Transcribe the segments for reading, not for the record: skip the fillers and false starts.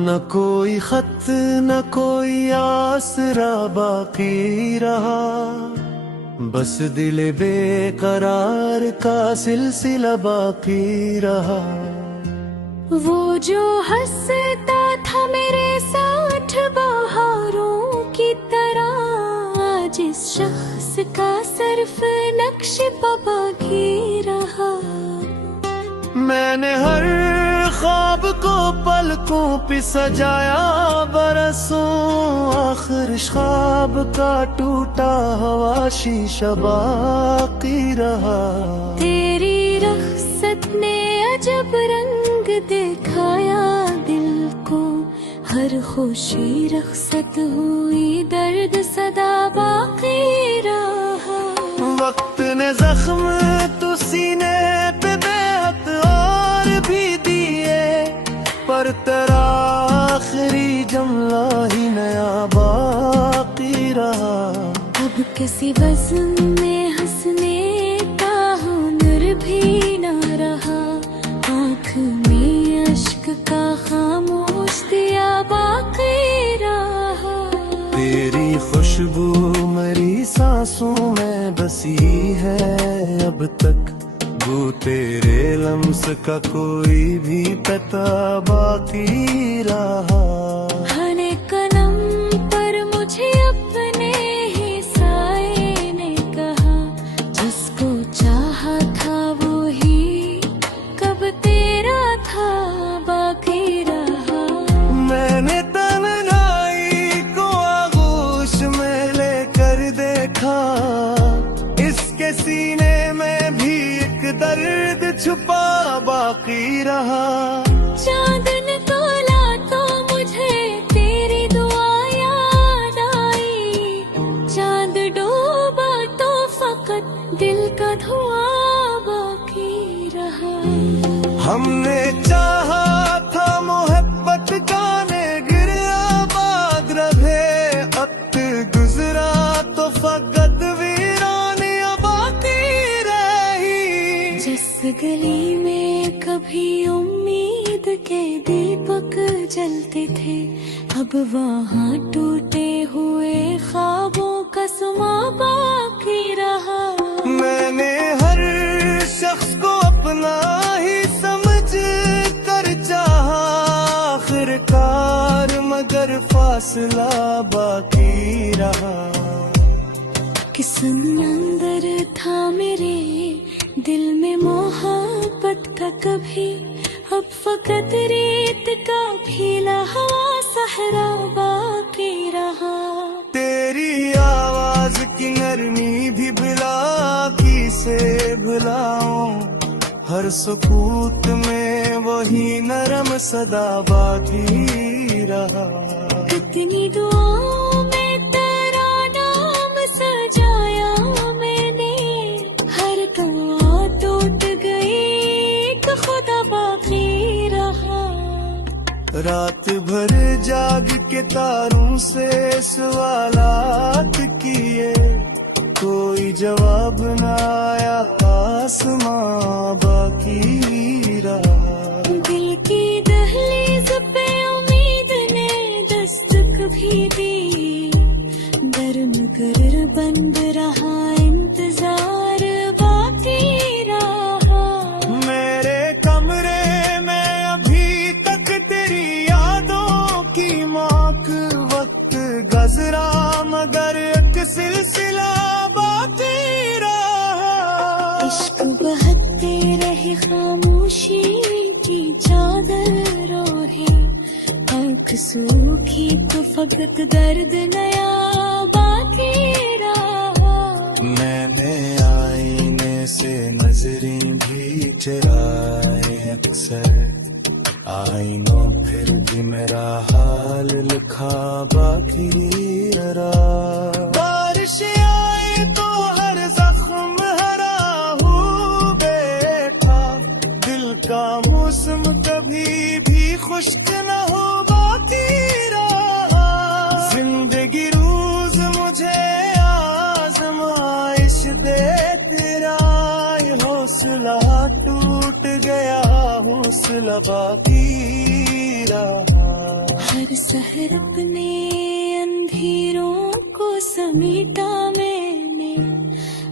न कोई खत न कोई आसरा बाकी रहा, बस दिल बेकरार का सिलसिला बाकी रहा। वो जो हंसता था मेरे साथ बहारों की तरह, आज इस शख्स का सिर्फ नक्श बाकी रहा। मैंने हर ख्वाब को पलकों पे सजाया बरसों, आखिर ख्वाब का टूटा हुआ शीशा बाकी रहा। तेरी रख्सत ने अजब रंग दिखाया दिल को, हर खुशी रख्सत हुई दर्द सदा बाकी रहा। वक्त ने जख्म तो सीने पे बेहद और भी दिए, पर तेरा आखिरी जमला ही नया बाकी रहा। अब किसी वज़न में हंसने का हुनर भी न रहा, आँख में अश्क का खामोश दिया बाकी रहा। तेरी खुशबू मेरी सांसों में बसी है अब तक, वो तेरे लम्स का कोई भी पता बाकी रहा। हर कदम पर मुझे अपने ही साए ने कहा, जिसको चाहा था वो ही कब तेरा था बाकी रहा। मैंने तन्हाई को आगोश में लेकर देखा, इसके सीने में भी एक दर्द छुपा बाकी रहा। चांद निकला तो मुझे तेरी दुआ याद आई, चांद डूबा तो फकत दिल का धुआं बाकी रहा। हमने चाहा था मोहब्बत गाने गिर आबाद रहे, वक्त गुजरा तो फकत वीरानियां बाकी रही। जिस गली में कभी उम्मीद के दीपक जलते थे, अब वहाँ टूटे हुए ख्वाबों का समा बाकी रहा। मैंने हर शख्स को अपना ही समझ कर चाहा, आखिरकार मगर फासला बाकी रहा। किस्म अंदर था मेरे दिल में मोहब्बत का कभी, अब फकत रेत का भीला हवा सहरा बाकी रहा। तेरी आवाज की नरमी भी भुला की से भुलाऊं, हर सुकूत में वही नरम सदा बाकी रहा। कितनी दुआओं में तेरा नाम सजाया मैंने, हर दुआ टूट गई एक खुदा बाकी रहा। रात भर जाग के तारों से सवालात किए, कोई जवाब न आया, आसमां बाकी रहा। दिल की दहलीज पे उम्मीद ने दस्तक भी दी, दर मगर बंद रहा इंतजार बाकी रहा। मेरे कमरे में अभी तक तेरी यादों की माक, वक्त गजरा मगर एक सिलसिला बाकी रहा। इश्क बहते रहे खामोशी की चादर ओढ़े, आँख सूखी तो फकत दर्द नया बाकी रहा। मैंने आईने से नजरें भी चुराए अक्सर, आईनों फिर भी मेरा हाल लिखा बाकी रहा। बारिश आए तो हर जख्म हरा हो बैठा, दिल का मौसम कभी भी खुश्क न हो बाकी रहा। जिंदगी रोज मुझे आजमाइश दे तेरा, ये हौसला टूट गया, हौसला बाकी रहा। हर सहर अपने अंधेरों को समेटा मैंने,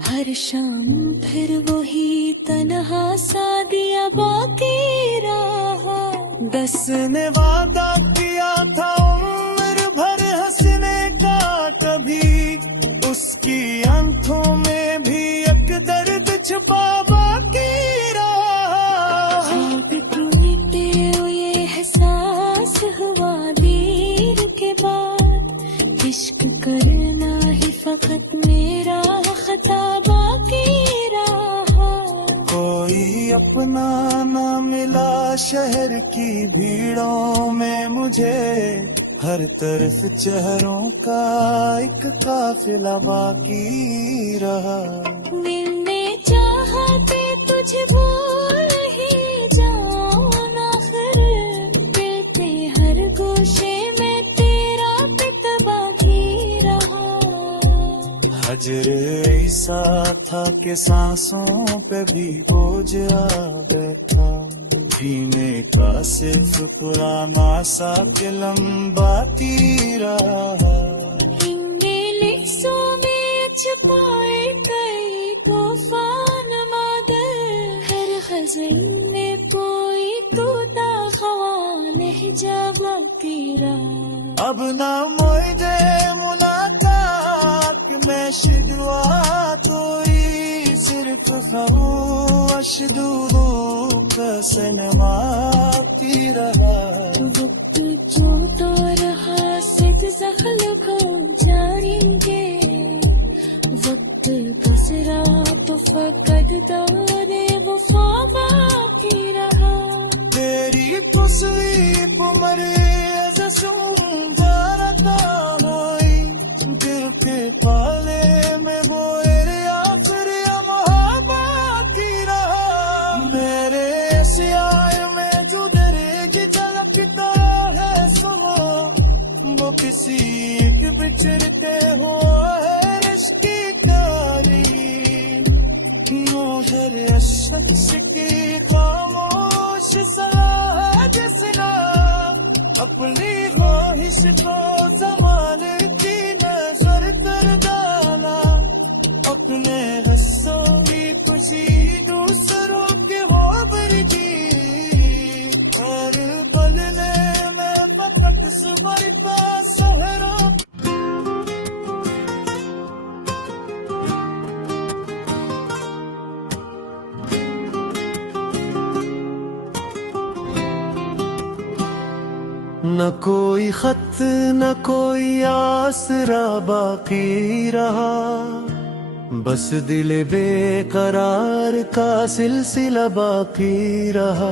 हर शाम फिर वही तन्हा सा दिया बाकी रहा। 10 ने वादा किया था उम्र भर हंसने का, कभी उसकी आंखों में भी एक दर्द छुपा बाकी रहा। ये एहसास हुआ देर के बाद, इश्क करना ही फकत मेरा खता बाकी रहा। कोई अपना ना मिला शहर की भीड़ों में मुझे, हर तरफ चेहरों का एक काफिला बाकी रहा। दिल ने चाहा कि तुझे भूल ही जाना, फिर दिल के हर गोशे में तेरा पिता बाकी रहा। हजर ऐसा था कि सांसों पे भी बोझ आ बैठा, जीने का सिर्फ पुराना सा किलम बाकी रहा। इंग्लिशों में छुपाए कई तूफान मादर, हर गज़ल में कोई टूटा ख्वाब लहजा बाकी रहा। अब ना मुझे मुलाकात में शिदवा तोई, सिर्फ खामोश दूरों का सिनेमा की रहा। वक्त छूटा रहा सिद ज़ख्ल को जारी है, वक्त गुज़रा तो फकत दौरे वफ़ा बाकी रहा। तेरी तस्वीर उम्र दिल के पाले में वो आखिर बाकी रहा। मेरे स्याह में जो दरेगी झलकता है सुनो, वो किसी एक बिछड़ के हो है रिश्ते कारी। उधर शख्स की खामोश सलाह जिसना अपनी ख्वाहिश को ज़माने की नजर कर डाला, अपने हिस्सों की खुशी दूसरों के हो बरजी, और बदले में फकत सुबह का सहरा। न कोई खत न कोई आसरा बाकी रहा, बस दिल बेकरार का सिलसिला बाकी रहा।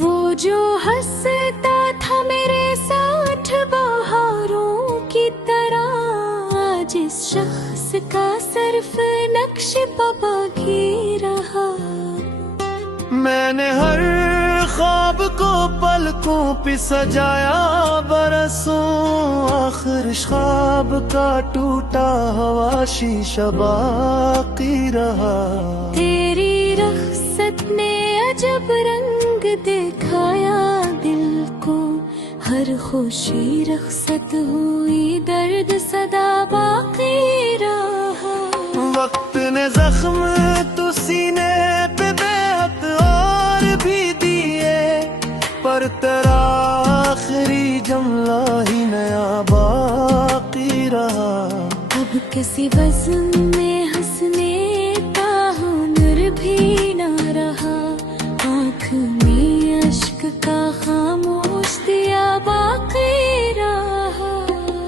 वो जो हंसता था मेरे साथ बहारों की तरह, आज इस शख्स का सिर्फ नक्श बाकी रहा। मैंने हर ख्वाब को पलकों पे सजाया बरसों, आखिर ख्वाब का टूटा हुआ शीशा बाकी रहा। तेरी रख्सत ने अजब रंग दिखाया दिल को, हर खुशी रख्सत हुई दर्द सदा बाकी रहा। वक्त ने जख्म तो सीने पे बेहद और भी दिए, पर तेरा आखिरी जुमला ही नया बाकी रहा। अब किसी वज़न में हंसने का हुनर भी ना रहा, आँख में अश्क का खामोश दिया बाकी रहा।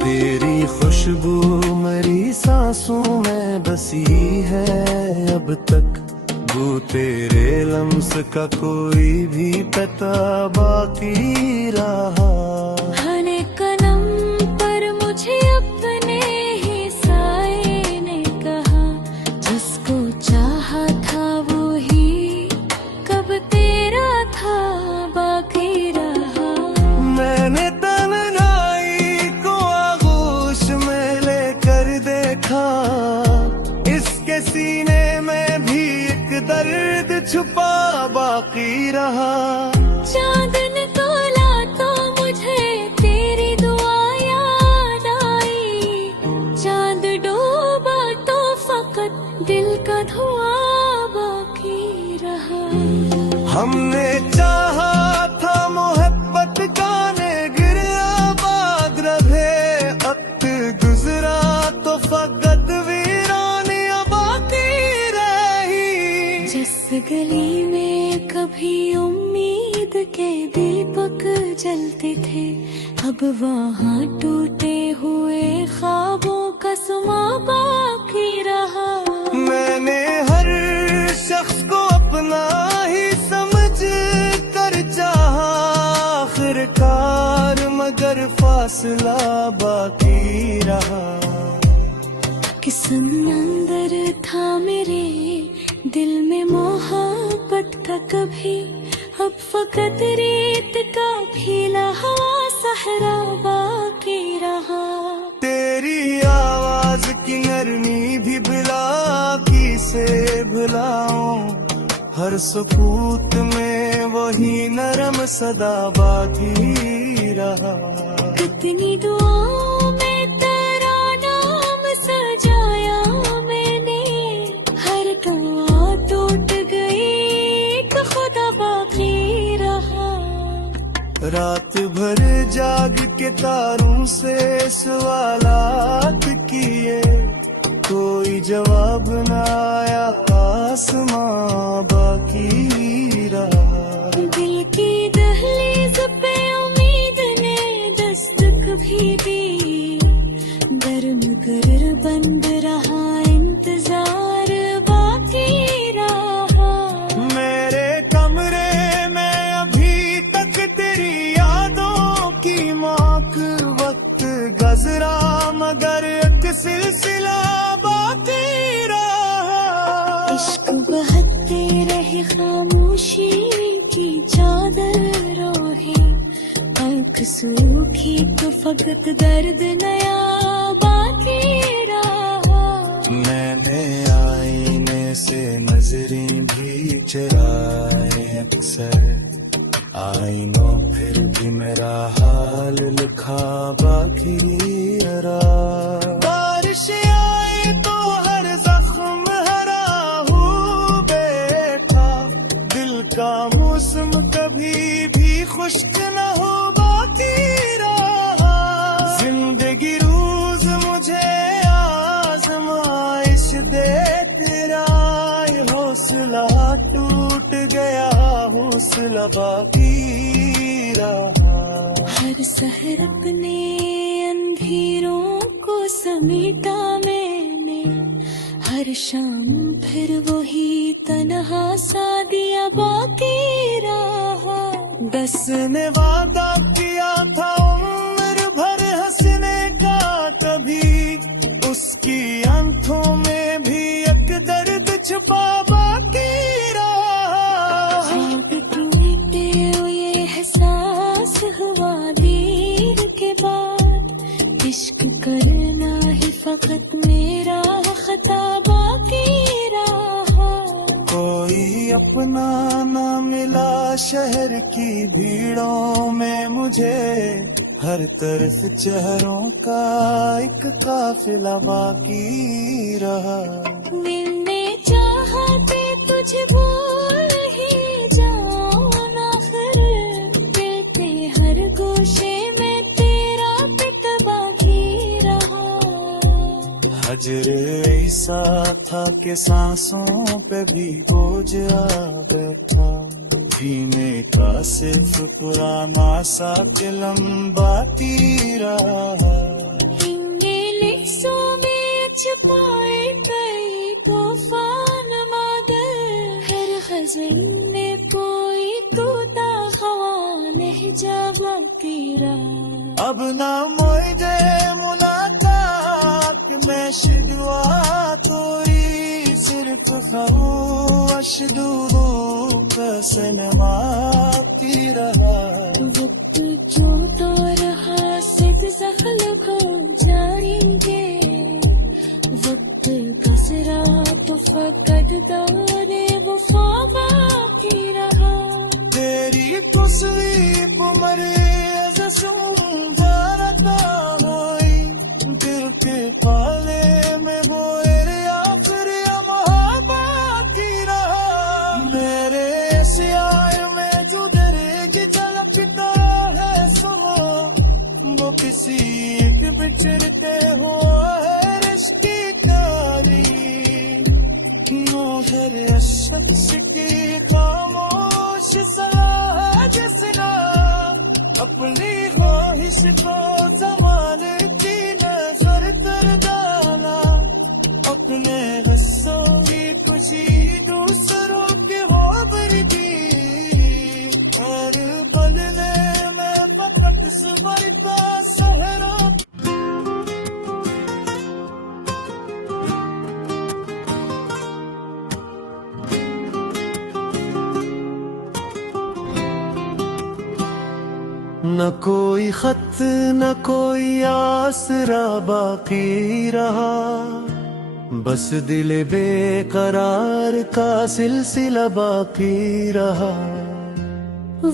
तेरी खुशबू मेरी सांसों में बसी है अब तक, वो तेरे लम्स का कोई भी पता बाकी रहा। हर कदम पर मुझे अपने ही साए ने कहा, जिसको चाहा था वो ही कब तेरा था बाकी रहा। मैंने तन्हाई को आगोश में लेकर देखा, इसके सीने में भी एक दर्द छुपा बाकी रहा। चांद निकला तो मुझे गुजरा तो फकत वीरानियां बाकी रही। जिस गली में कभी उम्मीद के दीपक जलते थे, अब वहाँ टूटे हुए ख्वाबों का समा बाकी रहा। मैंने हर शख्स को अपना ही समझ कर चाहा, आखिरकार मगर फासला बाकी रहा। कि समंदर था मेरे दिल में मोहब्बत का कभी, अब फकत रेत का भीला हवा सहरा बाकी रहा। तेरी आवाज की नरमी भी भुला की से भुलाऊं, हर सुकूत में वही नरम सदा बाकी रहा। कितनी दुआओं में तेरा नाम सजाया मैंने, हर दुआ टूट गई तो खुदा बाकी रहा। रात भर जाग के तारों से सवालात किए, कोई जवाब न आया, आसमां बाकी रहा। दिल की दहलीज पे उम्मीद ने दस्तक भी दी, दर बंद रहा, इंतजार बाकी रहा। मेरे कमरे में अभी तक तेरी यादों की महक, वक्त गुजरा मगर एक सिलसिला बाकी रहा। इश्क बहते रहे खामोशी की चादर ओढ़े, आँख सूखी तो फकत दर्द नया बाकी रहा। मैंने आईने से नजरें भी चुराए अक्सर, आईनों फिर भी मेरा हाल लिखा बाकी रहा। बारिश आए तो हर जख्म हरा हो बैठा, दिल का मौसम कभी भी खुश्क न हो बाकी रहा। जिंदगी रोज मुझे आजमाइश दे, तेरा ये हौसला टूट गया, हौसला बाकी रहा। हर सहर अपने अंधेरों को समेटा मैंने, हर शाम फिर वही तन्हा सा दिया बाकी रहा। बस ने वादा किया था उम्र भर हंसने का, तभी उसकी आंखों में भी एक दर्द छुपा बाकी रहा। टूटे ये एहसास हुआ देर के बाद, इश्क करना ही फकत मेरा खता बाकी रहा। कोई अपना ना मिला शहर की भीड़ों में मुझे, हर तरफ चेहरों का एक काफिला बाकी रहा। मैंने चाहा कि तुझे भूल ही जाऊं ना, फिर दिल के हर गोशे में तेरा पिक बाकी रहा। हजर ऐसा था कि सांसों पे भी बोझ आ बैठा, जीने का सिर्फ पुराना सा फिल्म बाकी रहा। इंग्लिशों में छुपाए कई तूफान मगर, हर गजल में कोई तूता ख्वान लहजा बाकी रहा। अब ना मुझे मुलाकात में शिदवा तोरी, सिर्फ खामोश दूरों का सिनेमा की रहा। वक्त क्यों तो रहा सिद जख्ल खो जाएंगे, वक्त गुजरा तो फकत दौरे वफा बाकी रहा। तेरी तस्वीर मरे सुंदरता होई, दिल के काले में होए आखिरी बाकी रहा। मेरे स्याह में जो दर्द झलकता है सुनो, वो किसी एक छिड़के हुए रिश्ते कारी हर शख्स की खामोश सलाह है जिसने अपनी ख्वाहिश को ज़माने की नजर कर डाला अपने गुस्सों की खुशी दूसरों की खबर दी और बदले में फकत सबर का सहरा न कोई खत न कोई आसरा बाकी रहा बस दिल बेकरार का सिलसिला बाकी रहा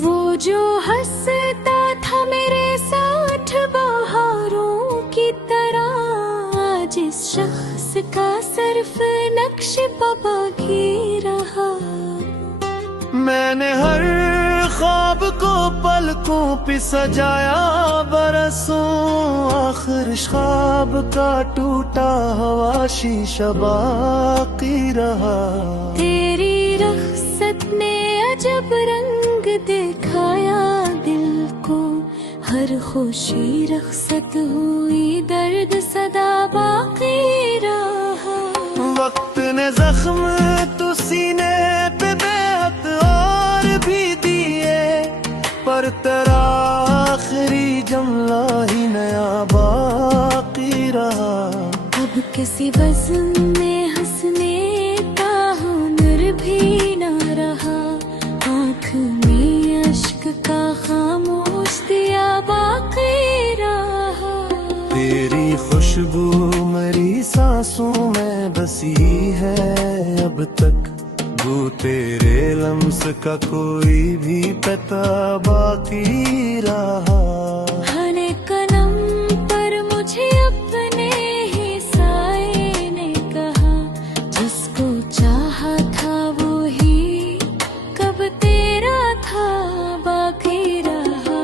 वो जो हंसता था मेरे साथ बहारों की तरह जिस शख्स का सिर्फ नक्श बाकी रहा मैंने हर ख्वाब को पलकों पे सजाया बरसों आखिर ख्वाब का टूटा हुआ शीशा बाकी रहा तेरी रख्सत ने अजब रंग दिखाया दिल को हर खुशी रख्सत हुई दर्द सदा बाकी रहा वक्त ने जख्म तो सीने पे बेहद और भी दिए पर तेरा आखिरी जमला ही नया बाकी रहा अब किसी वज़न में हंसने का हुनर भी न रहा आँख में अश्क का खामोश दिया बाकी रहा तेरी खुशबू मेरी सांसों में बसी है अब तक वो तेरे लम्स का कोई भी पता बाकी रहा हर कदम पर मुझे अपने ही साए ने कहा जिसको चाहा था वो ही कब तेरा था बाकी रहा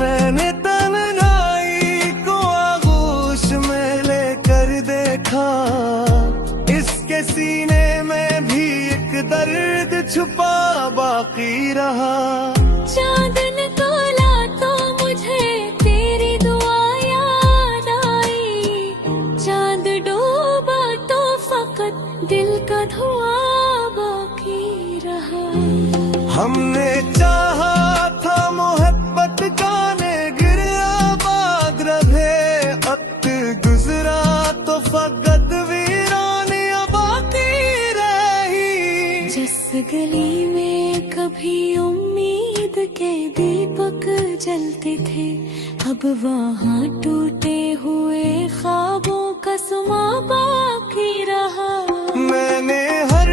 मैंने तन्हाई को आगोश में लेकर देखा इसके सीने में भी एक दर्द छुपा बाकी रहा चांद निकला तो मुझे तेरी दुआ याद आई चांद डूबा तो फकत दिल का धुआं बाकी रहा हमने चाहा था मोहब्बत गाने गिर आबाद रहे वक्त गुजरा तो फकत वीरानियां बाकी रही जिस गली में कभी उम्मीद के दीपक जलते थे अब वहाँ टूटे हुए ख्वाबों का सुमा बाकी रहा मैंने हर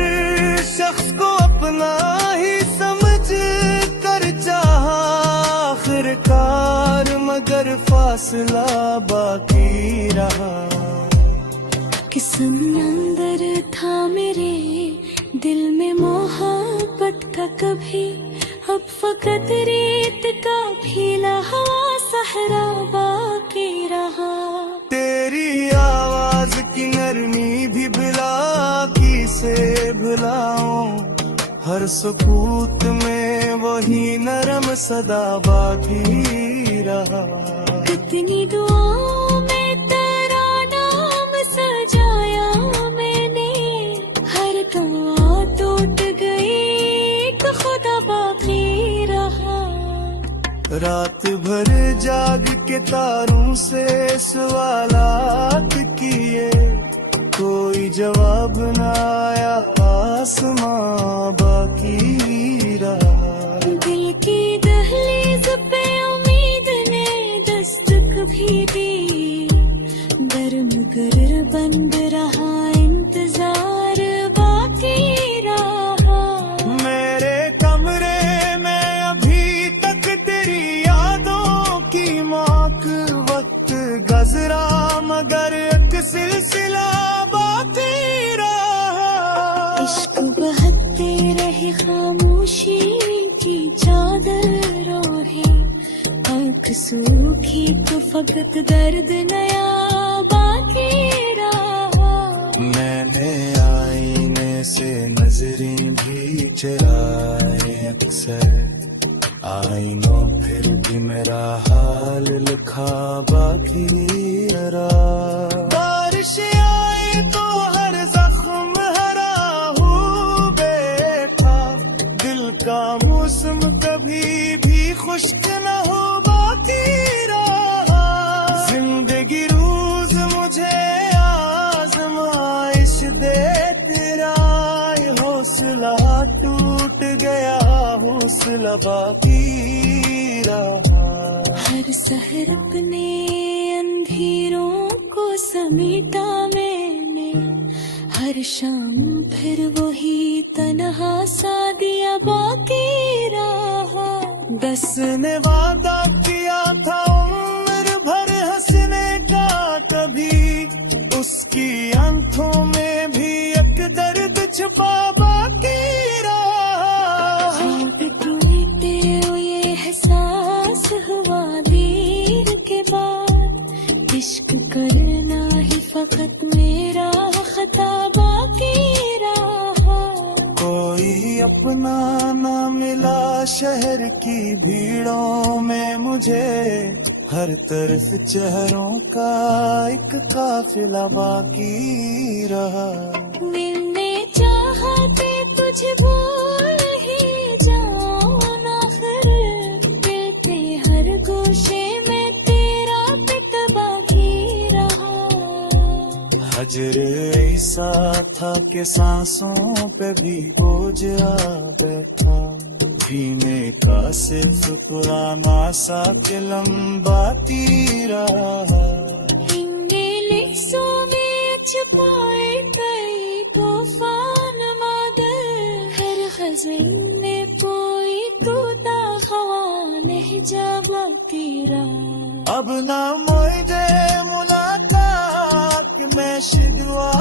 शख्स को अपना ही समझ कर चाहा आखिरकार मगर फासला बाकी रहा किस्म अंदर था मेरे दिल में मोहब्बत का कभी अब फकत रेत का भीला हवा सहरा बाकी रहा तेरी आवाज की नरमी भी भुला की से भुलाऊं हर सुकूत में वही नरम सदा बाकी रहा कितनी दुआओं में तेरा नाम सजाया मैंने हर दुआ टूट गई तो खुदा बाकी रहा रात भर जाग के तारों से सवालात किए कोई जवाब न आया आसमां बाकी रहा दिल की दहलीज पे उम्मीद ने दस्तक भी दी दर मगर बंद रहा इंतजार बाकी रहा मेरे कमरे में अभी तक तेरी यादों की मौक वक्त गजरा मगर एक सिलसिला बाकी रहा इश्क बहते रहे खामोशी की चादर ओढ़े आँख सूखी तो फकत दर्द नया बाकी रहा। मैंने आईने से नजरें भी चुराए अक्सर, आईनों फिर भी मेरा हाल लिखा बाकी रहा। बारिश आए तो हर जख्म हरा हूँ बैठा, दिल का मौसम कभी भी खुश्क न हो बाकी रहा। जिंदगी रोज मुझे आजमाइश दे, तेरा ये हौसला टूट गया, हौसला बाकी रहा। हर सहर अपने अंधेरों को समेटा मैंने, हर शाम फिर वही तन्हा सा दिया बाकी रहा। बस ने वादा किया था उम्र भर हंसने का, कभी उसकी आंखों में भी एक दर्द छुपा बाकी रहा। ख्वाब तो लेते हो ये एहसास हुआ देर के बाद, इश्क करना ही फकत मेरा खता बाकी रहा। कोई अपना ना मिला शहर की भीड़ों में मुझे, हर तरफ चेहरों का एक काफिला बाकी रहा। मिलने चाहते तुझे भूल ही जाऊं ना, फिर दिल पे हर गोशे में तेरा पिट बाकी रहा। हजर ऐसा था कि सांसों पे भी बोझ आ बैठा, जीने का सिर्फ पुराना सा किलम बाकी रहा। इंग्लिशों में छुपाए कई तूफान मादर, हर गजल में कोई टूटा लहजा बाकी रहा। अब ना मुझे मुलाकात में शिदवा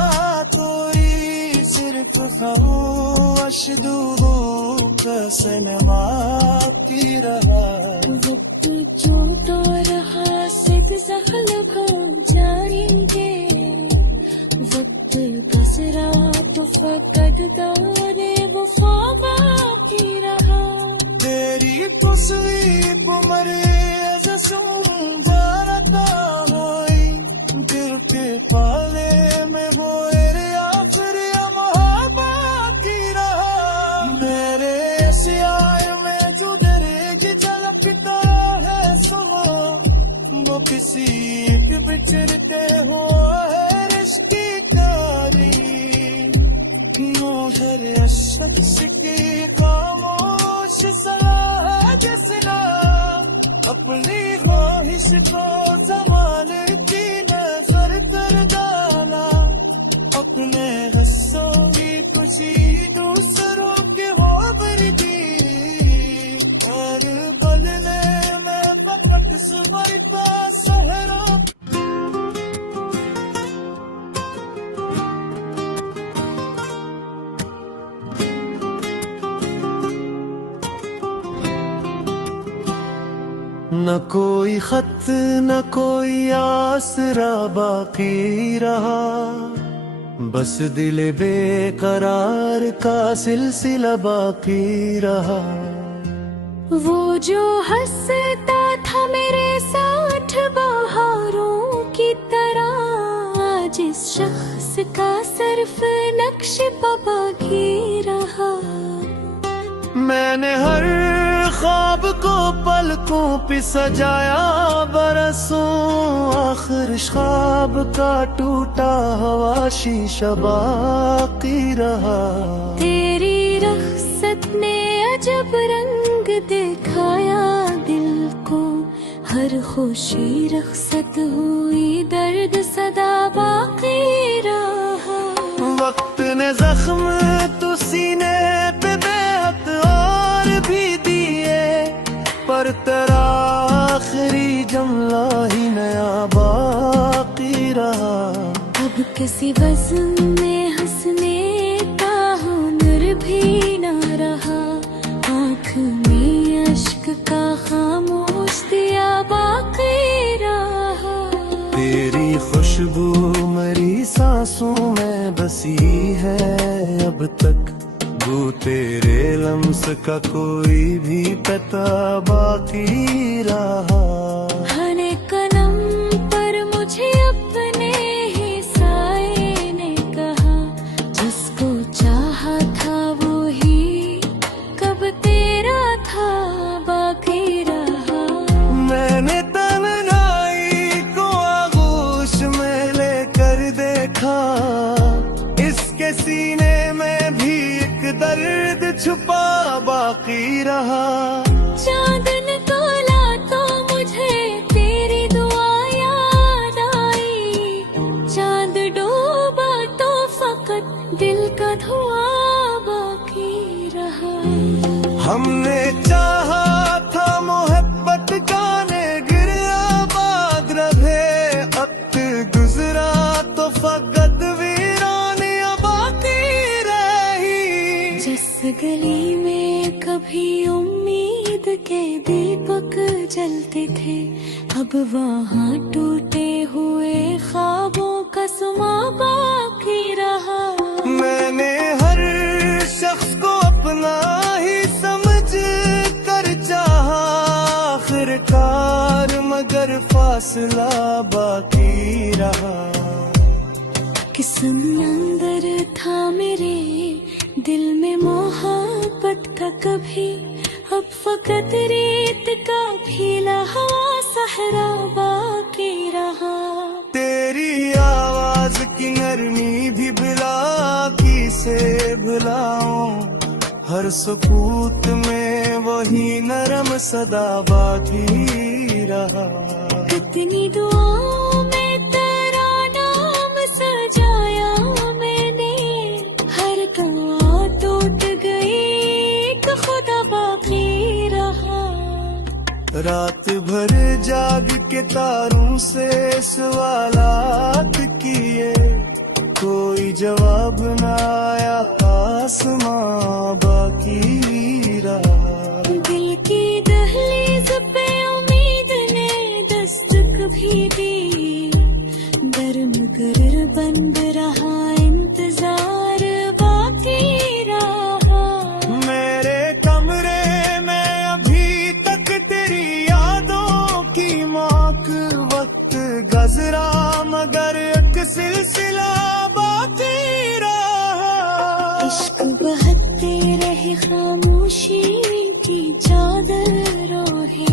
कोई, सिर्फ खामोश दूरों का सिनेमा की रहा। वक्त जो तो रहा सिद सहल को जाएंगे, वक्त बसरा तो फकत दौरे वो ख्वाबा की रहा। तेरी तस्वीर मरे सुंदरता होई, दिल के पाले में वो आखिर मोहब्बत की रहा। मेरे सियाह में जो दरेज झलकता है सुनो, वो किसी भी बिछड़ते हो है रिश्ते कारी। हर शख्स की खामोश सलाह जिसना, अपनी ख्वाहिश को ज़माने की नज़र कर डाला। अपने हिस्सों की खुशी दूसरों के होबर दी, और गलने में फकत सुबह का सहरा। न कोई खत न कोई आसरा बाकी रहा, बस दिल बेकरार का सिलसिला बाकी रहा। वो जो हंसता था मेरे साथ बहारों की तरह, आज इस शख्स का सिर्फ नक्श बाकी रहा। मैंने हर ख्वाब को पलकों पे सजाया बरसों, आखिर ख्वाब का टूटा हुआ शीशा बाकी रहा। तेरी रख्सत ने अजब रंग दिखाया दिल को, हर खुशी रख्सत हुई दर्द सदा बाकी रहा। वक्त ने जख्म तो सीने पे बेहद और भी दिए, पर तेरा आखिरी जमला ही नया बाकी रहा। अब किसी वज़न में हंसने का हुनर भी ना रहा, आँख में अश्क का खामोश दिया। खुशबू मेरी सांसों में बसी है अब तक, वो तेरे लम्स का कोई भी पता बाकी रहा। हर एक कदम पर मुझे अपने ही साए ने कहा, जिसको चाहा था वो ही कब तेरा था बाकी रहा। मैंने तन्हाई को आगोश में लेकर देखा, इसके सीने में भी एक दर्द छुपा बाकी रहा। चांद निकला तो मुझे तेरी दुआ याद आई, चांद डूबा तो फकत दिल का धुआं बाकी रहा। हमने चाहा था मोहब्बत गाने गिर आबाद रहे, वक्त गुजरा तो फकत वीरानियां बाकी रही। जिस गली में कभी उम्मीद के दीपक जलते थे, अब वहाँ टूटे हुए ख्वाबों का समा बाकी रहा। मैंने हर शख्स को अपना ही समझ कर चाहा, आखिरकार मगर फासला बाकी रहा। किस्म अंदर था मेरे दिल में मोहब्बत का कभी, अब फकत रेत का भीला हवा सहरा बाकी रहा। तेरी आवाज की नरमी भी भुला की से भुलाऊं, हर सुकूत में वही नरम सदा बाकी रहा। कितनी दुआओं में तेरा नाम सजाया मैंने, हर दुआ टूट गई एक खुदा बाकी रहा। रात भर जाग के तारों से सवालात किए, कोई जवाब न आया, आसमां बाकी रहा। दिल की दहलीज पे उम्मीद ने दस्तक भी दी, दर बंद रहा इंतजार बाकी रहा। मेरे कमरे में अभी तक तेरी यादों की महक, वक्त गुजरा मगर एक सिलसिला बाकी रहा। इश्क बहते रहे खामोशी की चादर ओढ़े,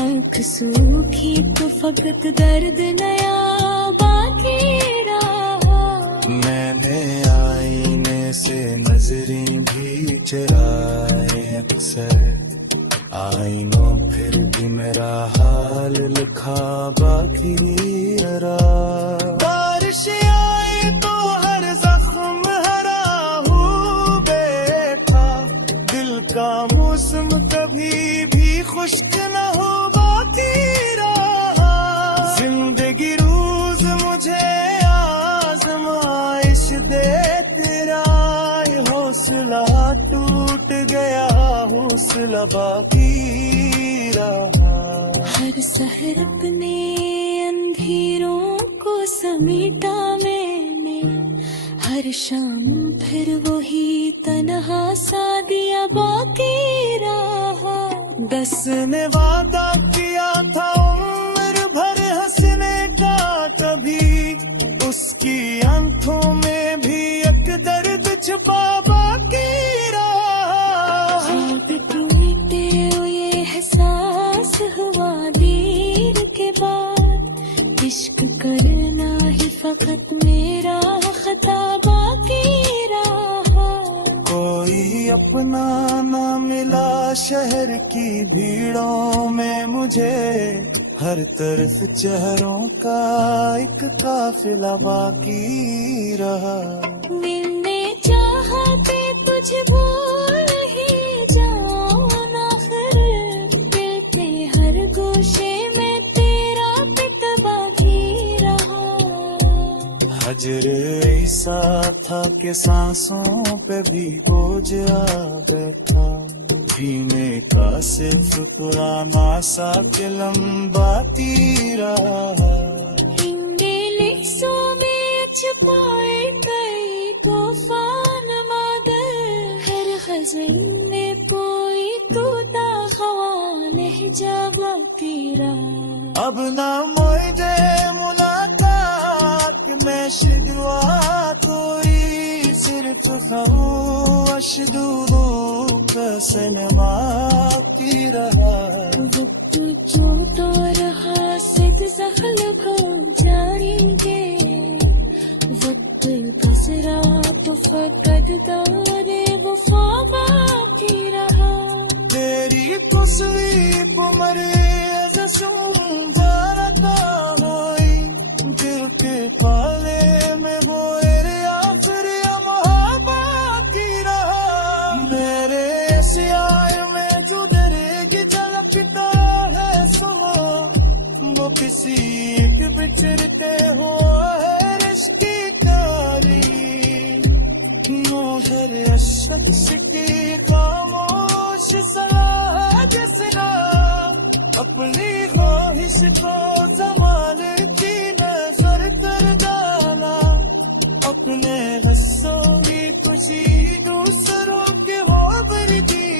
आँख सूखी तो फकत दर्द नया बाकी रहा। मैंने आईने से नजरें भी चुराए अक्सर, आईनों फिर भी मेरा हाल लिखा बाकी रहा। बारिश आए तो हर जख्म हरा हो बैठा, दिल का मौसम कभी भी खुश्क न हो बाकी रहा। जिंदगी रोज मुझे आजमाइश दे, तेरा ये हौसला टूट गया, हौसला बाकी रहा। हर सहर अपने अंधेरों को समेटा मैंने, हर शाम फिर वही तन्हा सा दिया बाकी रहा। 10 ने वादा किया था उम्र भर हंसने का, कभी उसकी आंखों में भी एक दर्द छुपा बाकी रहा। ख्वाब टूटे ये एहसास हुआ देर के बाद, इश्क करना ही फकत मेरा खता बाकी रहा। कोई अपना ना मिला शहर की भीड़ों में मुझे, हर तरफ चेहरों का एक काफिला बाकी रहा। मैंने चाहा कि तुझे भूल ही जाऊं ना, फिर दिल के हर गोशे में तेरा पिट बाकी रहा। हजर ऐसा था कि सांसों पे भी बोझ आ बैठा, जीने का सिर्फ पुराना सा कि लंबा रहा। हिंदी तूफान मागर हर गजल में कोई तूता हवा लहजा बाकी रहा अब ना मुझे मुलाकात में शिकवा कोई सिर्फ खामोश दूरों का सनमा की रहा वक्त चोट और हासिद जख्म को जाएंगे वक्त बसरा तो फकत दारे वफा बाकी रहा तेरी तस्वीर मरे सुंदरता होई दिल के काले में वो आखिर बाकी रहा मेरे सियार में जो दरेगी झलकता है सुनो वो किसी एक बिछड़ते हो है रिश्ते कारी हर शख्स की खामोश सलाह जिसना अपनी ख्वाहिश को ज़माने की नजर कर डाला अपने हस्सों की खुशी दूसरों के हो दी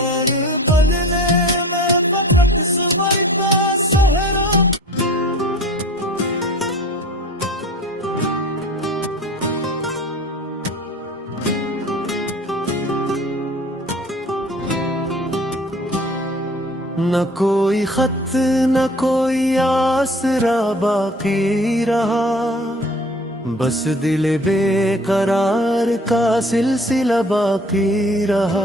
और बदले में फकत सुबह सहरा न कोई खत न कोई आसरा बाकी रहा बस दिल बेकरार का सिलसिला बाकी रहा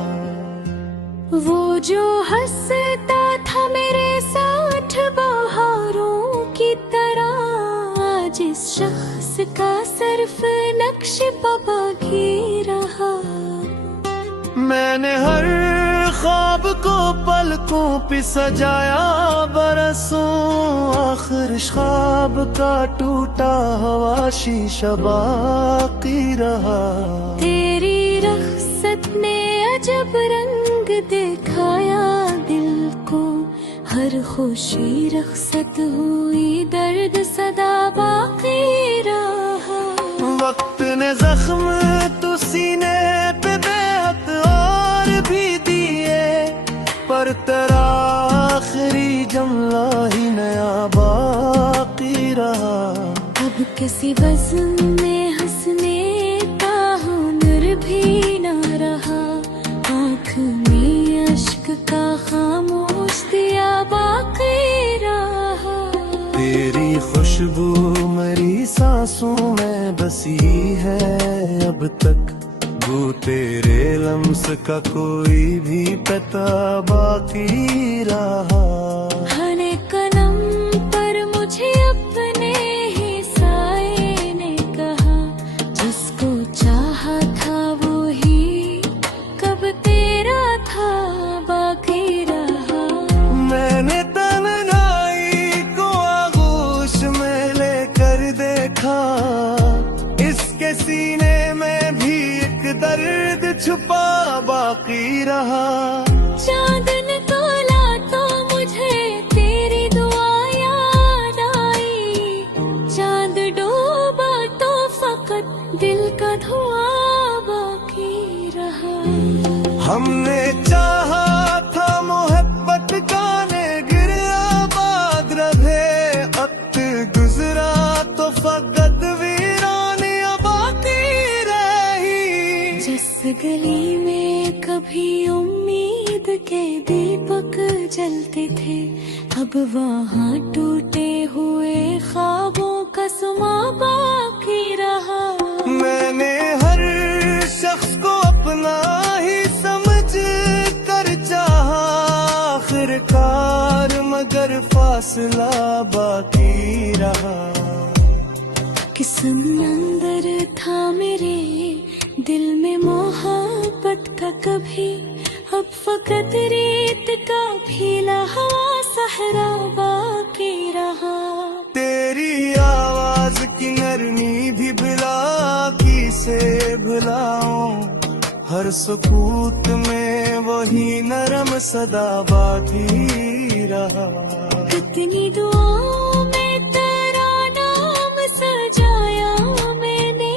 वो जो हंसता था मेरे साथ बहारों की तरह आज इस शख्स का सिर्फ नक्श बाकी रहा मैंने हर ख्वाब को पलकों पे सजाया बरसों आखिर ख्वाब का टूटा हुआ शीशा बाकी रहा तेरी रख्सत ने अजब रंग दिखाया दिल को हर खुशी रख्सत हुई दर्द सदा बाकी रहा वक्त ने जख्म तो सीने पे बेहद और भी दिए पर तेरा आखिरी जमला ही नया बाकी रहा अब किसी वज़न में हंसने का हुनर भी न रहा आँख में अश्क का खामोश दिया बाकी रहा तेरी खुशबू मेरी सांसों में बसी है अब तक वो तेरे लम्स का कोई भी पता बाकी रहा हर कदम पर मुझे अपने ही साए ने कहा जिसको चाहा था वो ही कब तेरा था बाकी रहा मैंने तन्हाई को आगोश में लेकर देखा इसके सीने में भी एक दर्द छुपा बाकी रहा चांद निकला तो मुझे तेरी दुआ याद आई चांद डूबा तो फकत दिल का धुआं बाकी रहा हमने चाहा था मोहब्बत गाने गिर आबाद रहे वक्त गुजरा तो फकत वीरानियां बाकी रही जिस गली में कभी उम्मीद के दीपक जलते थे अब वहाँ टूटे हुए ख्वाबों का सुमा बाकी रहा मैंने हर शख्स को अपना ही समझ कर चाहा आखिरकार मगर फासला बाकी रहा किस्म अंदर था मेरे दिल में मोहब्बत का कभी अब फकत रेत का फीला हवा सहरा बाकी रहा तेरी आवाज की नरमी भी बिला की से भुलाऊं हर सुकूत में वही नरम सदा बाकी रहा कितनी दुआओं में तेरा नाम सजाया मैंने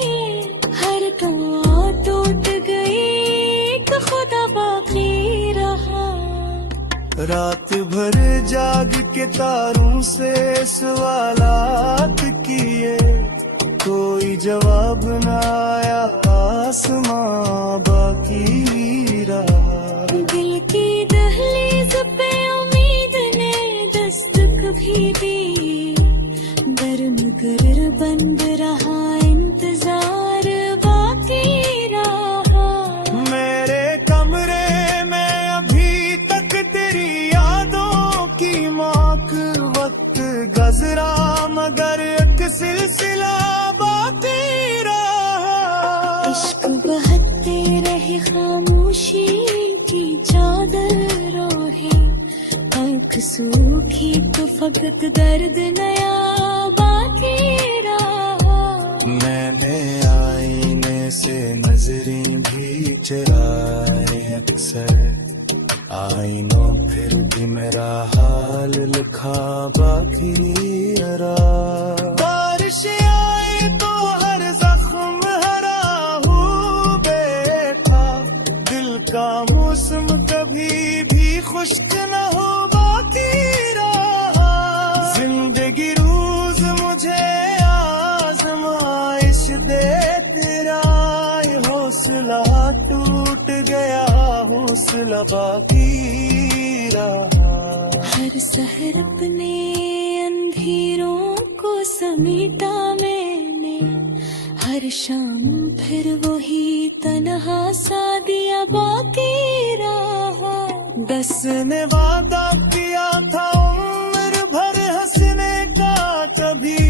के तारों से सवालात किए, कोई जवाब न आया, आसमां बाकी रहा। दिल की दहलीज पे उम्मीद ने दस्तक भी दी, दर बंद रहा, इंतजार बाकी रहा। मेरे कमरे में अभी तक तेरी यादों की माक, वक्त गजरा मगर एक सिलसिला बाकी रहा। इश्क बहते रहे, खामोशी की चादर ओढ़े, आँख सूखी तो फकत दर्द नया बाकी रहा। मैंने आईने से नजरें भी चुराए अक्सर, आईनों फिर भी मेरा हाल लिखा बाकी रहा। बारिश आए तो हर जख्म हरा हो बैठा, दिल का मौसम कभी भी खुश्क न हो बाकी रहा। जिंदगी रोज मुझे आजमाइश दे तेरा, ये हौसला टूट गया, हौसला बाकी रहा। हर सहर अपने अंधेरों को समेटा मैंने, हर शाम फिर वही तन्हा सा दिया बाकी रहा। बस ने वादा किया था उम्र भर हंसने का, कभी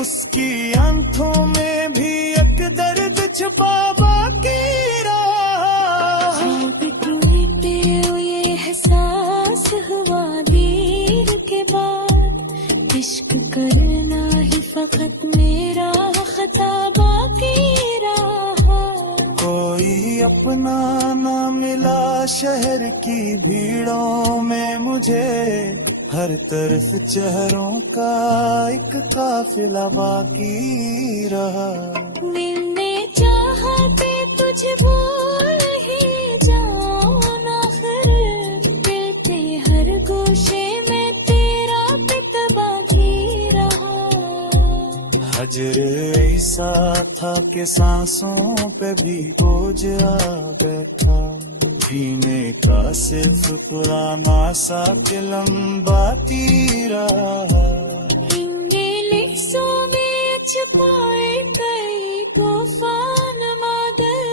उसकी आंखों में भी एक दर्द छुपा बाकी रहा। ख्वाब टूटे ये एहसास हुआ देर के बाद, इश्क करना ही फकत मेरा खता बाकी रहा। कोई अपना ना मिला शहर की भीड़ों में मुझे, हर तरफ चेहरों का एक काफिला बाकी रहा। दिल ने चाहा कि तुझे भूल ही जाना, फिर दिल के हर गोशे में तेरा पिता बाकी रहा। हजर ऐसा था कि सांसों पे भी बोझ आ बैठा, जीने का सिर्फ पुराना सा फिल्म बाकी रहा। इंग्लिशों में छुपाए कई तूफान मादर,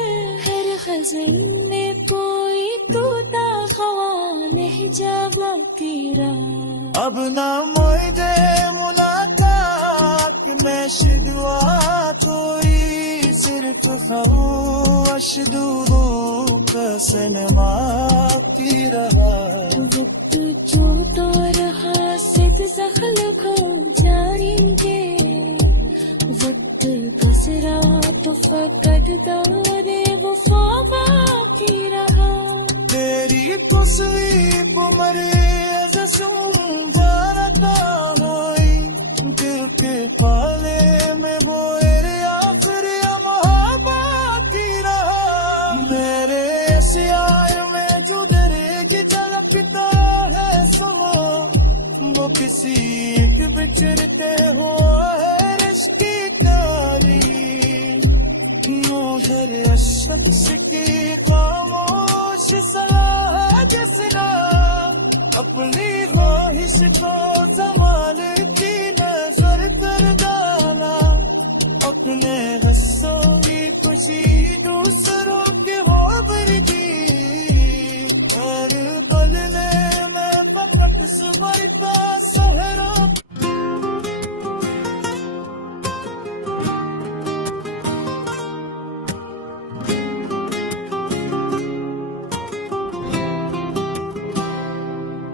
हर गज़ल में कोई तूता ख्वाह जा बाकी रहा। अब ना मुझे मुलाकात में शिदवा कोई, सिर्फ खामोश दूरों का सिनेमा की रहा। वक्त जो रहा सिद ज़ख्ल को जाएंगे, वक्त गुजरा तो फकत दौरे वफा बाकी रहा। तेरी तस्वीर मरे जानता होई, दिल के पाले में बोए आखिरी बाकी रहा। मेरे सियार में जो दरेगी झलकता है सुनो, वो किसी एक बिछड़ते हुआ है रिश्ते कारी। हर शख्स की खामोश सलाह जिसना, अपनी ख्वाहिश को संभाल की नजर कर डाला। अपने हंसों की खुशी दूसरों के होबर दी, और बदले में फकत सुबरता सहरों।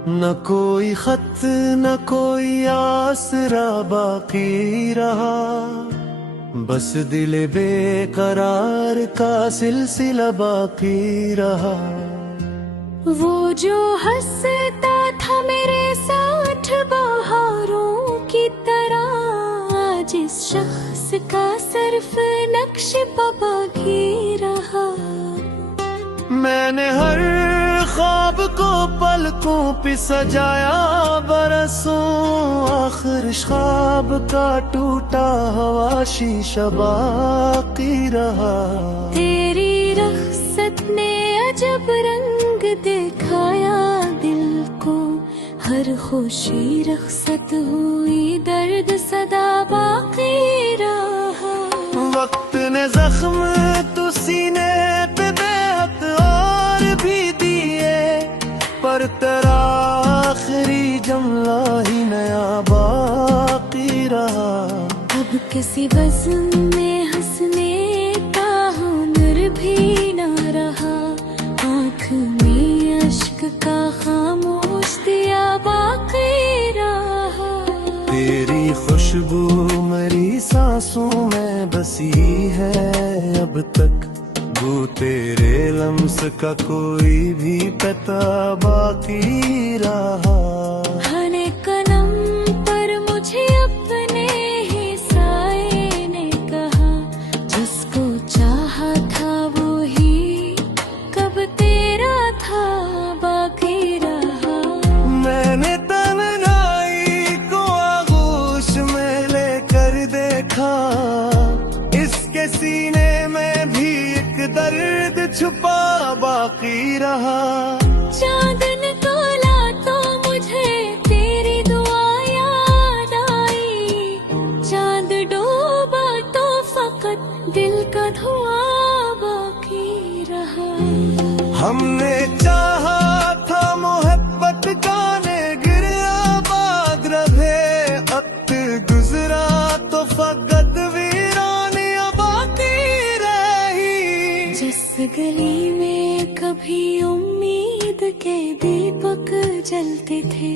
न कोई खत न कोई आसरा बाकी रहा, बस दिल बेकरार का सिलसिला बाकी रहा। वो जो हंसता था मेरे साथ बहारों की तरह, आज इस शख्स का सिर्फ नक्श बाकी रहा। मैंने हर ख्वाब को पलकों पे सजाया बरसों, आखिर ख्वाब का टूटा हुआ शीशा बाकी रहा। तेरी रख्सत ने अजब रंग दिखाया दिल को, हर खुशी रख्सत हुई दर्द सदा बाकी रहा। वक्त ने जख्म तो सीने पे बेहद और भी दिए, पर तेरा आखिरी जमला ही नया बाकी रहा। अब किसी वज़न में हंसने का हुनर भी न रहा, आँख में अश्क का खामोश दिया बाकी रहा। तेरी खुशबू मेरी सांसों में बसी है अब तक, वो तेरे लम्स का कोई भी पता बाकी रहा। हर कदम पर मुझे अपने ही साए ने कहा, जिसको चाहा था वो ही कब तेरा था बाकी रहा। मैंने तन्हाई को आगोश में लेकर देखा, इसके सीने में भी एक दर्द छुपा बाकी रहा। चांद निकला तो मुझे तेरी दुआ याद आई, चांद डूबा तो फकत दिल का धुआं बाकी रहा। हमने चाहा था मोहब्बत गाने गिर आबाद रहे, वक्त गुजरा तो फकत वीरानियां बाकी रही। जिस गली में कभी उम्मीद के दीपक जलते थे,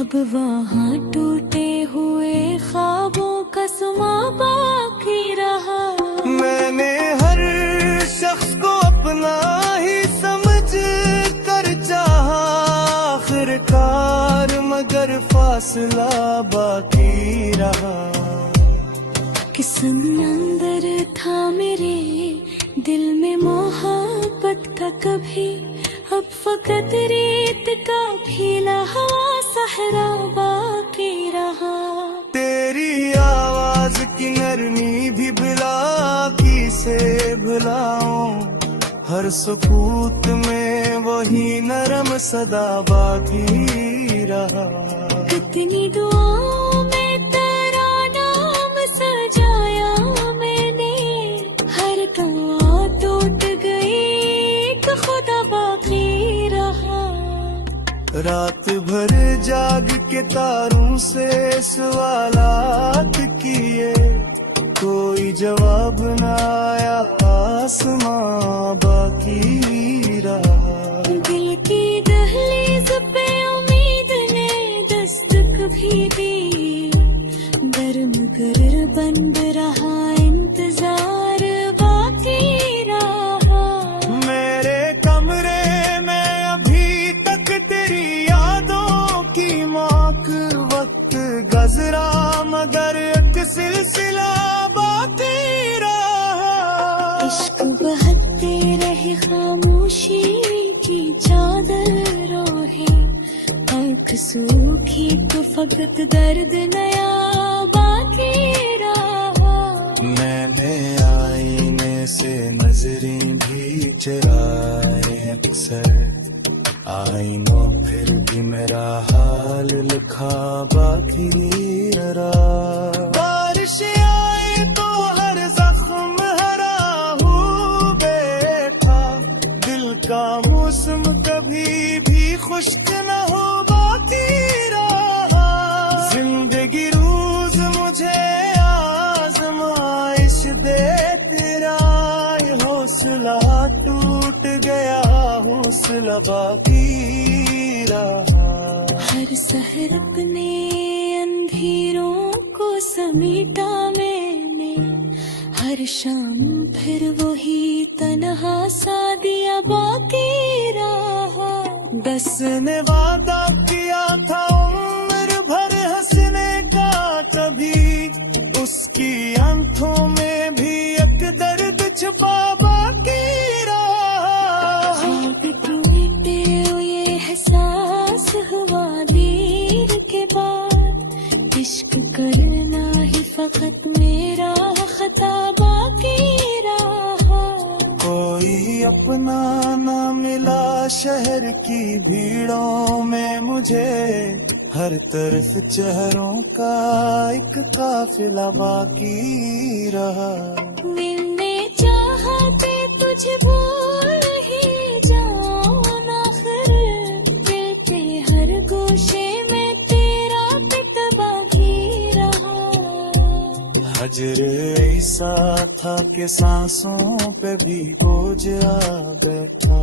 अब वहाँ टूटे हुए ख्वाबों का समा बाकी रहा। मैंने हर शख्स को अपना ही समझ कर चाहा, आखिरकार मगर फासला बाकी रहा। किस्म अंदर था मेरे दिल में मोहब्बत का कभी, अब फकत रेत का भीला हवा सहरा बाकी रहा। तेरी आवाज की नरमी भी बिला की से बुलाऊं, हर सुकूत में वही नरम सदा बाकी रहा। कितनी दुआओं में तेरा नाम सजाया मैंने, हर दुआ टूट गई एक खुदा बाकी रहा। रात भर जाग के तारों से सवालात किए, कोई जवाब न आया, आसमां बाकी रहा। दिल की दहलीज पे उम्मीद ने दस्तक भी दी, गर्म कर बंद रहा इंतजार बाकी रहा। मेरे कमरे में अभी तक तेरी यादों की माक, वक्त गजरा मगर एक सिलसिला बाकी रहा। इश्क बहते रहे खामोशी की चादर ओढ़े, आँख सूखी तो फकत दर्द नया बाकी रहा। मैंने आईने से नजरें भी चुराए अक्सर, आईनों फिर भी मेरा हाल लिखा बाकी रहा। बारिश आए तो हर जख्म हरा हो बैठा, दिल का मौसम कभी भी खुश्क न हो बाकी रहा। जिंदगी रोज मुझे आजमाइश दे तेरा, ये हौसला टूट गया, हौसला बाकी रहा। हर सहर अपने अंधेरों को समेटा मैंने, हर शाम फिर वही तन्हा सा दिया बाकी रहा। बस ने वादा किया था उम्र भर हंसने का, कभी उसकी आंखों में भी एक दर्द छुपा बाकी रहा। ख्वाब टूटे खता बाकी रहा। कोई अपना ना मिला शहर की भीड़ों में मुझे, हर तरफ चेहरों का एक काफिला बाकी रहा। मिलने चाहते तुझे भूल ही जाऊं ना, फिर दिल के हर गोशे में तेरा टिक बाकी रहा। हजर ऐसा था कि सांसों पे भी बोझ आ बैठा,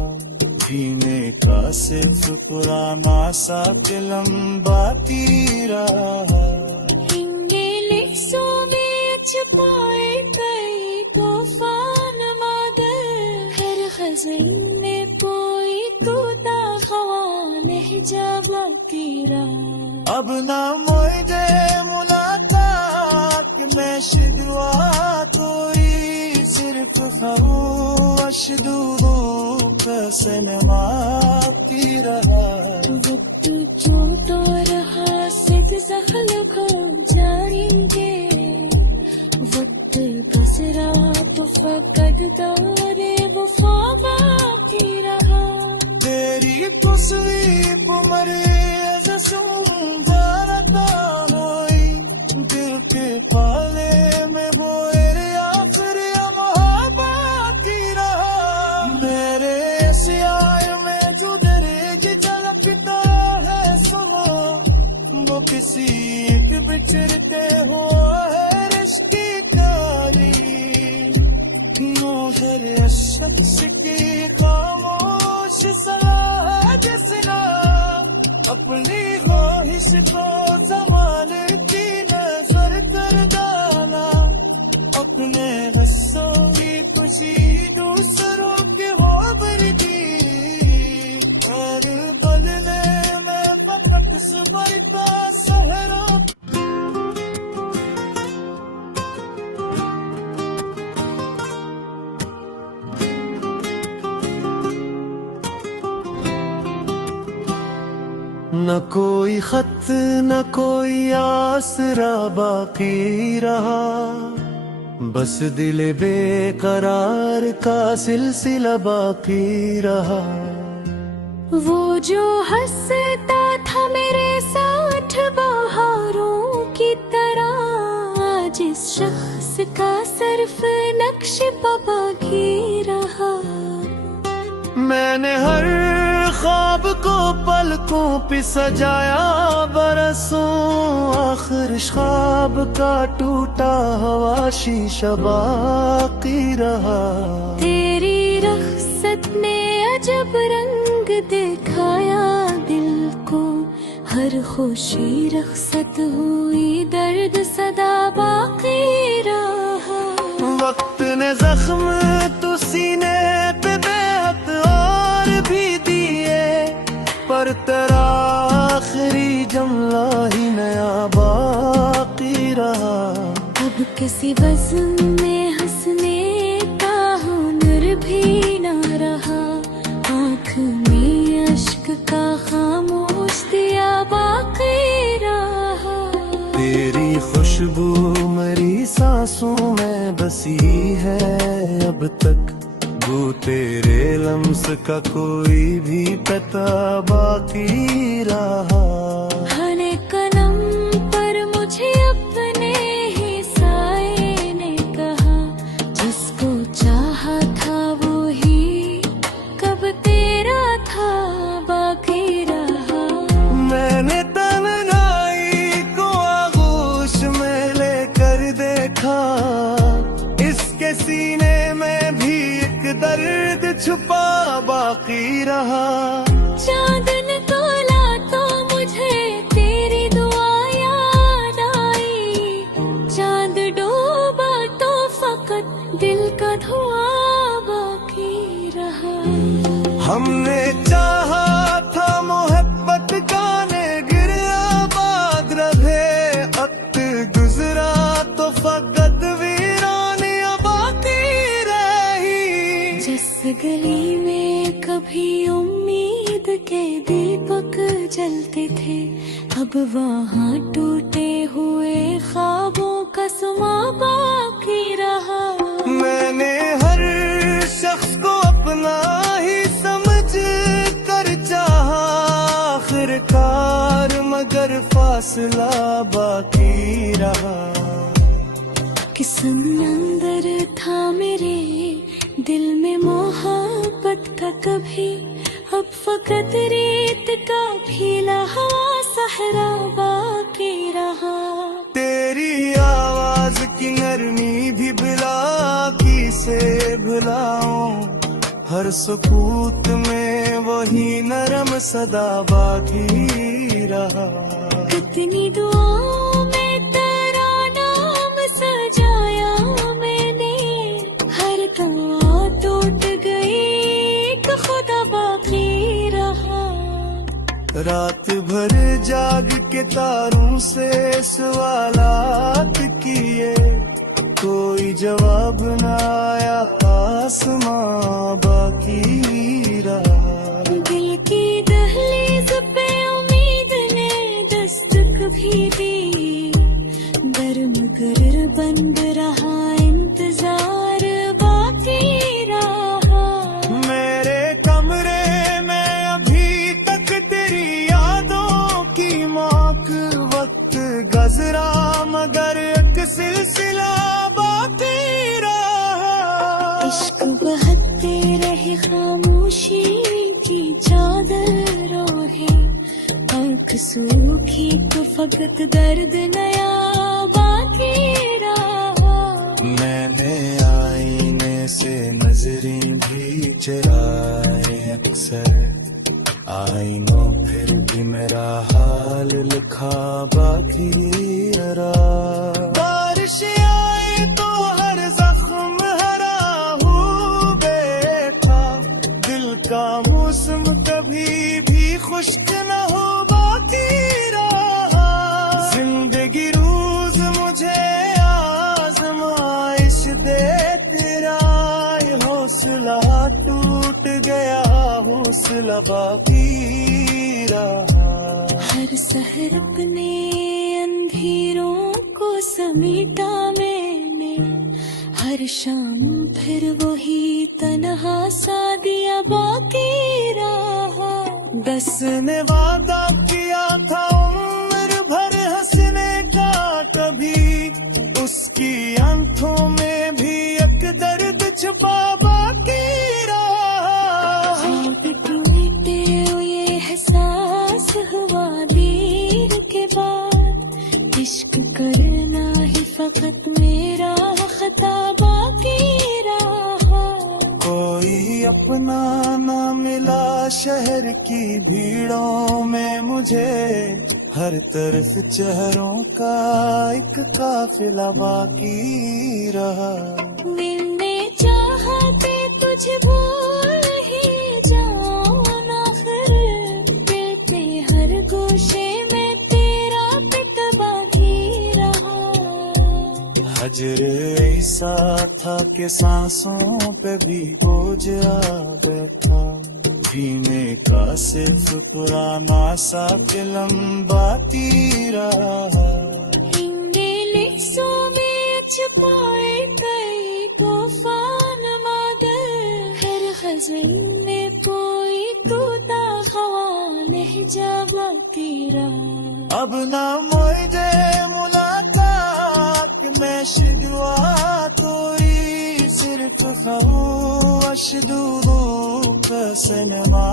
जीने का सिर्फ पुराना सा फिल्म बाकी रहा। इंग्लिशों में छुपाए कई तूफान मगर, हर ग़ज़ल में कोई तूता ख़वान जा बाकी रहा। अब ना मुझे मुलाकात में शिदवा कोई, सिर्फ खामोश दूरों का सिनेमा की रहा। वक्त चोट और हासिद ज़ख्म को जारी है, वक्त गुज़रा तो फ़क़त दौरे वफ़ा बाकी रहा। तेरी तस्वीर मरे सुंदरता होई, दिल के पाले में बोए आखिर बाकी रहा। मेरे स्याह में जुदरे झलकता है सुनो, वो किसी एक बिछड़ते हो है रिश्ते कारी। हर शख्स की खामोश सलाह जिसना, अपनी ख्वाहिश को संभालती नजर कर डाला। अपने रस्सों की खुशी दूसरों के हो बरदी, और बदले में फकत सुबह का सहरा। न कोई खत न कोई आसरा बाकी रहा, बस दिल बेकरार का सिलसिला बाकी रहा। वो जो हंसता था मेरे साथ बहारों की तरह, आज इस शख्स का सिर्फ नक्श बाकी रहा। मैंने हर ख्वाब को पलकों पे सजाया बरसों, आखिर ख्वाब का टूटा हुआ शीशा बाकी रहा। तेरी रख्सत ने अजब रंग दिखाया दिल को, हर खुशी रख्सत हुई दर्द सदा बाकी रहा। वक्त ने जख्म तो सीने पे बेहद और भी दिए, पर तेरा आखिरी जमला ही नया बाकी रहा। अब किसी वज़न में हंसने का हुनर भी ना रहा, आँख में अश्क का खामोश दिया बाकी रहा। तेरी खुशबू मेरी सांसों में बसी है अब तक, वो तेरे लम्स का कोई भी पता बाकी रहा। हर कदम पर मुझे अपने ही साए ने कहा, जिसको चाहा था वो ही कब तेरा था बाकी रहा। मैंने तन्हाई को आगोश में लेकर देखा, इसके सीने में भी एक दर्द छुपा बाकी रहा। चांद निकला तो मुझे तेरी दुआ याद आई, चांद डूबा तो फकत दिल का धुआं बाकी रहा। हमने चाहा था मोहब्बत गाने गिर आबाद रहे, वक्त गुजरा तो फकत वीरानियां बाकी रही। जिस गली में कभी उम्मीद के दीपक जलते थे, अब वहाँ टूटे हुए ख्वाबों का सुमा बाकी रहा। हौसला बाकी रहा। कि समंदर था मेरे दिल में मोहब्बत का कभी, अब फकत रेत का भीला हवा सहरा बाकी रहा। तेरी आवाज की नरमी भी भुला की से भुलाऊं, हर सुकूत में वही नरम सदा बाकी रहा। कितनी दुआओं में तेरा नाम सजाया मैंने, हर दुआ टूट गई एक खुदा बाकी रहा। रात भर जाग के तारों से सवालात किए, कोई जवाब न आया, आसमां बाकी रहा। दिल की दहलीज पे उम्मीद ने दस्तक भी दी, दर बंद रहा, इंतजार बाकी रहा। मेरे कमरे में अभी तक तेरी यादों की महक, वक्त गुजरा मगर एक सिलसिला बाकी रहा। इश्क बहते रहे खामोशी की चादर ओढ़े, आँख सूखी तो फकत दर्द नया बाकी रहा। मैंने आईने से नजरें भी चुराए अक्सर, आईनों फिर भी मेरा हाल लिखा बाकी रहा। बारिश आए तो हर जख्म हरा हो बैठा, दिल का मौसम कभी भी खुश्क न हो बाकी रहा। जिंदगी रोज मुझे आजमाइश दे तेरा, ये हौसला टूट गया, हौसला बाकी रहा। हर सहर अपने अंधेरों को समेटा मैंने, हर शाम फिर वही तन्हा सा दिया बाकी रहा। दस ने वादा किया था उम्र भर हंसने का, कभी उसकी आंखों में भी एक दर्द छुपा बाकी रहा। टूटे ये एहसास हुआ देर के बाद, इश्क करना ही फकत मेरा खता बाकी रहा। कोई अपना ना मिला शहर की भीड़ों में मुझे, हर तरफ चेहरों का एक काफिला बाकी रहा। मैंने चाहा कि तुझे भूल ही जाऊं ना, फिर दिल पे हर गोशे में तेरा पिट बाकी रहा। हजर ऐसा था कि सांसों पे भी बोझ आ बैठा, जीने का सिर्फ पुराना सा फिल्म बाकी रहा। इंग्लिशों में छुपाए कई तूफान मादर, हर गजल में कोई तूता ख्वान जा बाकी रहा। अब ना मुझे मुलाकात में शिदवा तोरी, सिर्फ खामोश दूरों का सिनेमा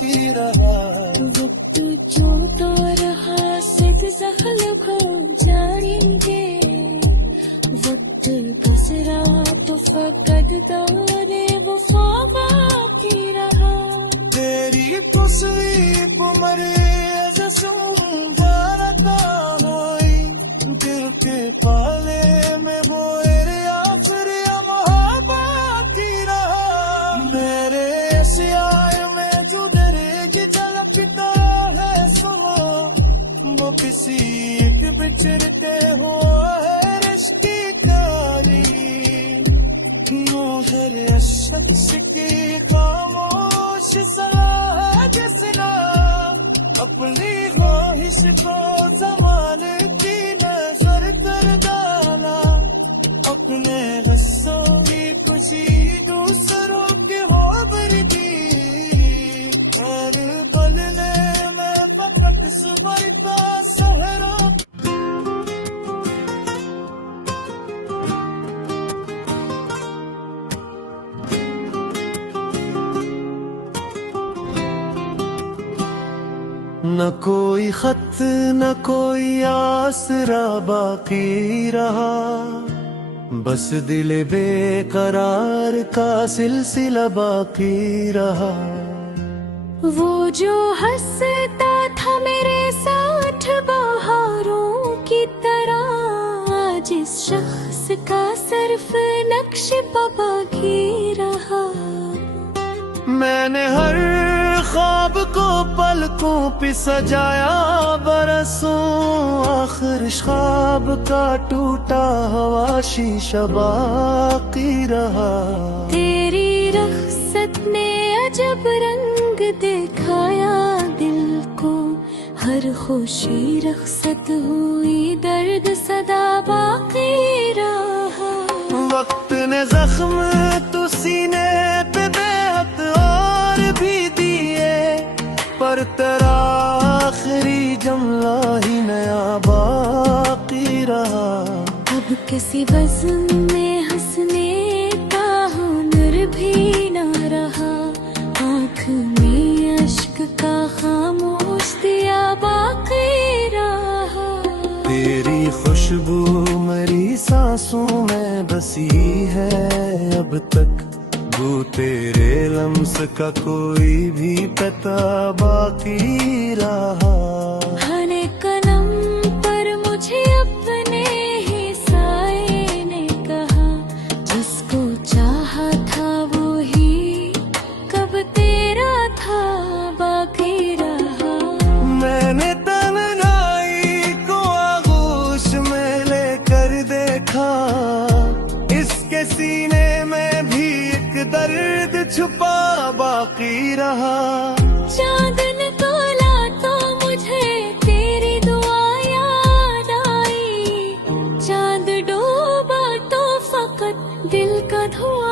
की रहा। वक्त जो तो रहा सिद जहल को जाएंगे, वक्त गुजरा तो फकत दौरे वफा बाकी रहा। तेरी तस्वीर को मरे सुंदरता होई, दिल के पाले में बोए आखिरी बाकी रहा। मेरे स्याह में जो दरेगी झलकता है सुनो, वो किसी एक बिछड़ के हो है रिश्ते कारी। हर शख्स की खामोश सलाह जिसना, अपनी ख्वाहिश को ज़माने की नजर कर डाला। अपने हिस्सों की खुशी दूसरों की हो बर्दी, और गलने में फकत सुबह का सहरा न कोई खत न कोई आसरा बाकी रहा, बस दिल बेकरार का सिलसिला बाकी रहा। वो जो हंसता था मेरे साथ बहारों की तरह, आज इस शख्स का सिर्फ नक्श बाकी रहा। मैंने हर ख्वाब को पलकों पे सजाया बरसों, आखिर ख्वाब का टूटा हुआ शीशा बाकी रहा। तेरी रख्सत ने अजब रंग दिखाया दिल को, हर खुशी रख्सत हुई दर्द सदा बाकी रहा। वक्त ने जख्म तो सीने पे बेहद और भी दिए, पर तेरा आखिरी जमला ही नया बाकी रहा। अब किसी वज़न में हंसने का हुनर भी न रहा, आँख में अश्क का खामोश दिया बाकी रहा। तेरी खुशबू मेरी सांसों में बसी है अब तक, वो तेरे लम्स का कोई भी पता बाकी रहा। हर कलम पर मुझे अपने ही साए ने कहा, जिसको चाहा था वो ही कब तेरा था बाकी रहा। मैंने तन्हाई को आगोश में लेकर देखा, इसके सीने में भी एक दर्द छुपा बाकी रहा। चांद निकला तो मुझे तेरी दुआ याद आई, चांद डूबा तो फकत दिल का धुआं